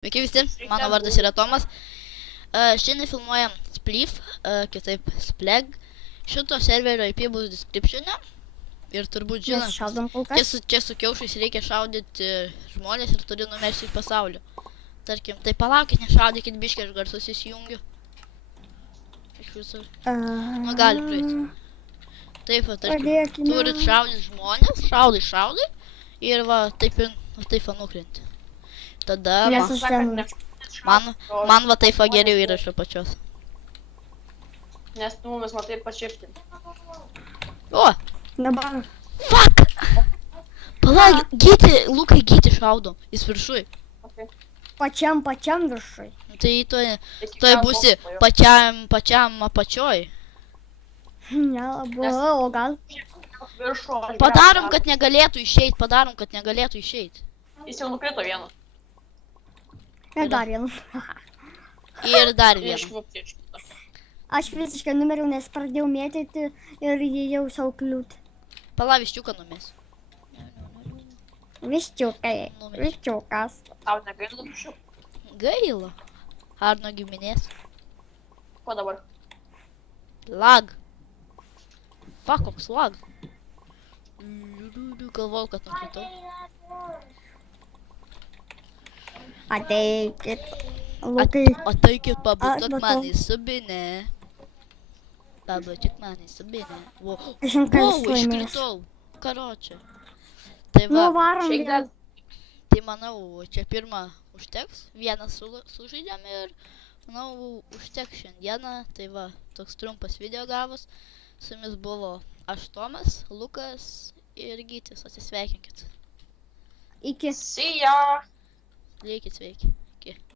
Sveiki visi, mano vardas yra Tomas. Šiandien filmuojam Spleef, kitaip Spleg. Šito serverio IP bus description'e. Ir turbūt Mes žinot, šaudom kol kas. čia su kiaušais reikia šaudyti žmonės ir turi numesti iš pasaulio. Tarkim, tai palaukit, nešaudykit biškį, aš garsus įsijungiu. Iš visur. Nu, galim žaisti. Taip, va, tarkim, Pradėkime. turit šaudyti žmonės, šaudai. Ir va, taip va nukrinti. Tada Nes aš ten... man va taip va geriau yra iš apačios. Nes tu mumis matai pačiupti. O, Dabar. fuck! Palauk, Lukai gyti šaudo, jis viršui. Okay. Pačiam viršui. Tai toj būsi pačiam apačioj. Nelabai, o gal? Padarom, kad negalėtų išeit. Jis jau nukrito vieną. Ir dar vieną. Ir dar vieną. Aš visiškai numeriau, nes pradėjau mėtyti ir jį jau savo kliūt. Pala, viščiuką numės. Viščiukas. Tau negaila dušiu. Gaila. Ar nuo giminės? Ko dabar? Lag. Fuck, koks lag. Galvojau, kad nukritau. Ateikit. Lukai. Ateikit, pabučiuok matau. man į subinę. Pabučiuok man į subinę. Aš ant kars Wow, laimėjęs. iškritau. Karočią. Tai Nu, va, varom Šiek vėl. tiek. tai manau, čia pirmą užteks. Vieną sužaidėm ir, manau, užteks šiandieną. Tai va, toks trumpas video gavus. Su jumis buvo aš Tomas, Lukas ir Gytis. Atsisveikinkit. Iki. See ya! Likit sveiki.